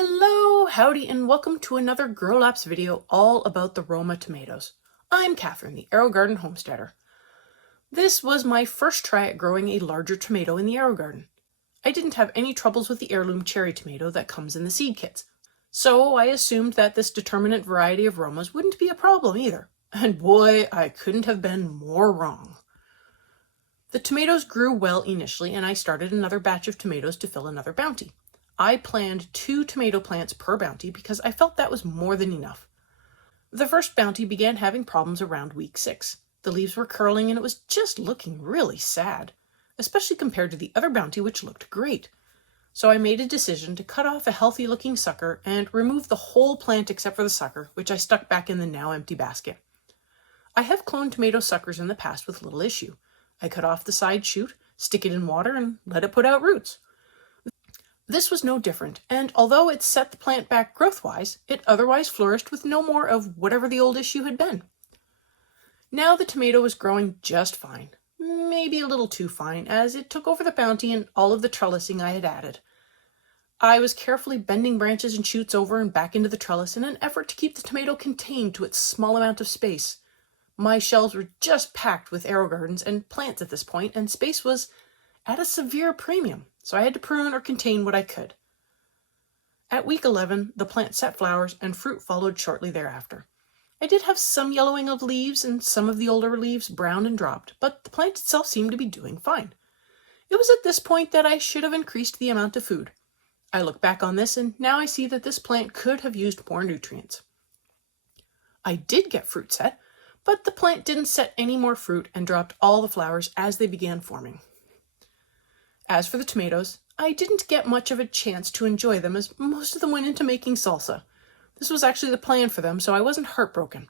Hello, howdy, and welcome to another Grow Lapse video all about the Roma tomatoes. I'm Catherine, the Aerogarden Homesteader. This was my first try at growing a larger tomato in the Aerogarden. I didn't have any troubles with the heirloom cherry tomato that comes in the seed kits, so I assumed that this determinate variety of Romas wouldn't be a problem either. And boy, I couldn't have been more wrong. The tomatoes grew well initially, and I started another batch of tomatoes to fill another bounty. I planned 2 tomato plants per bounty because I felt that was more than enough. The first bounty began having problems around week 6. The leaves were curling and it was just looking really sad, especially compared to the other bounty which looked great. So I made a decision to cut off a healthy looking sucker and remove the whole plant except for the sucker, which I stuck back in the now empty basket. I have cloned tomato suckers in the past with little issue. I cut off the side shoot, stick it in water, and let it put out roots. This was no different, and although it set the plant back growth-wise, it otherwise flourished with no more of whatever the old issue had been. Now the tomato was growing just fine, maybe a little too fine, as it took over the bounty and all of the trellising I had added. I was carefully bending branches and shoots over and back into the trellis in an effort to keep the tomato contained to its small amount of space. My shelves were just packed with Aerogardens and plants at this point, and space was at a severe premium, so I had to prune or contain what I could. At week 11, the plant set flowers and fruit followed shortly thereafter. I did have some yellowing of leaves and some of the older leaves browned and dropped, but the plant itself seemed to be doing fine. It was at this point that I should have increased the amount of food. I look back on this and now I see that this plant could have used more nutrients. I did get fruit set, but the plant didn't set any more fruit and dropped all the flowers as they began forming. As for the tomatoes, I didn't get much of a chance to enjoy them as most of them went into making salsa. This was actually the plan for them, so I wasn't heartbroken.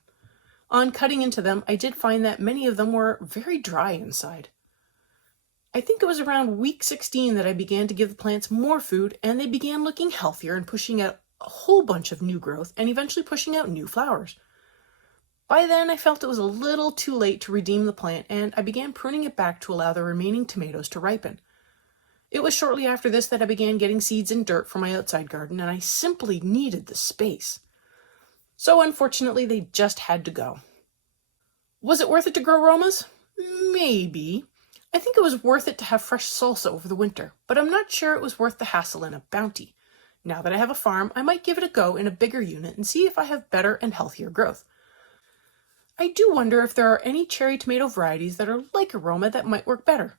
On cutting into them, I did find that many of them were very dry inside. I think it was around week 16 that I began to give the plants more food, and they began looking healthier and pushing out a whole bunch of new growth and eventually pushing out new flowers. By then, I felt it was a little too late to redeem the plant, and I began pruning it back to allow the remaining tomatoes to ripen. It was shortly after this that I began getting seeds and dirt for my outside garden, and I simply needed the space. So unfortunately, they just had to go. Was it worth it to grow Romas? Maybe. I think it was worth it to have fresh salsa over the winter, but I'm not sure it was worth the hassle in a bounty. Now that I have a farm, I might give it a go in a bigger unit and see if I have better and healthier growth. I do wonder if there are any cherry tomato varieties that are like a Roma that might work better.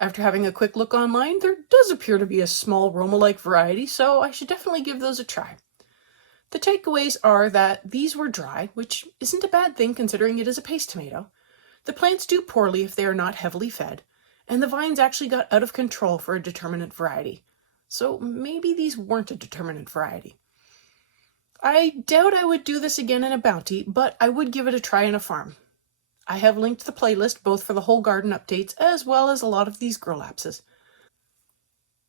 After having a quick look online, there does appear to be a small Roma-like variety, so I should definitely give those a try. The takeaways are that these were dry, which isn't a bad thing considering it is a paste tomato. The plants do poorly if they are not heavily fed, and the vines actually got out of control for a determinate variety. So maybe these weren't a determinate variety. I doubt I would do this again in a bounty, but I would give it a try in a farm. I have linked the playlist both for the whole garden updates as well as a lot of these grow lapses.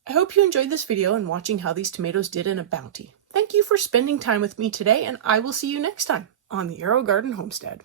I hope you enjoyed this video and watching how these tomatoes did in a bounty. Thank you for spending time with me today, and I will see you next time on the Aerogarden Homestead.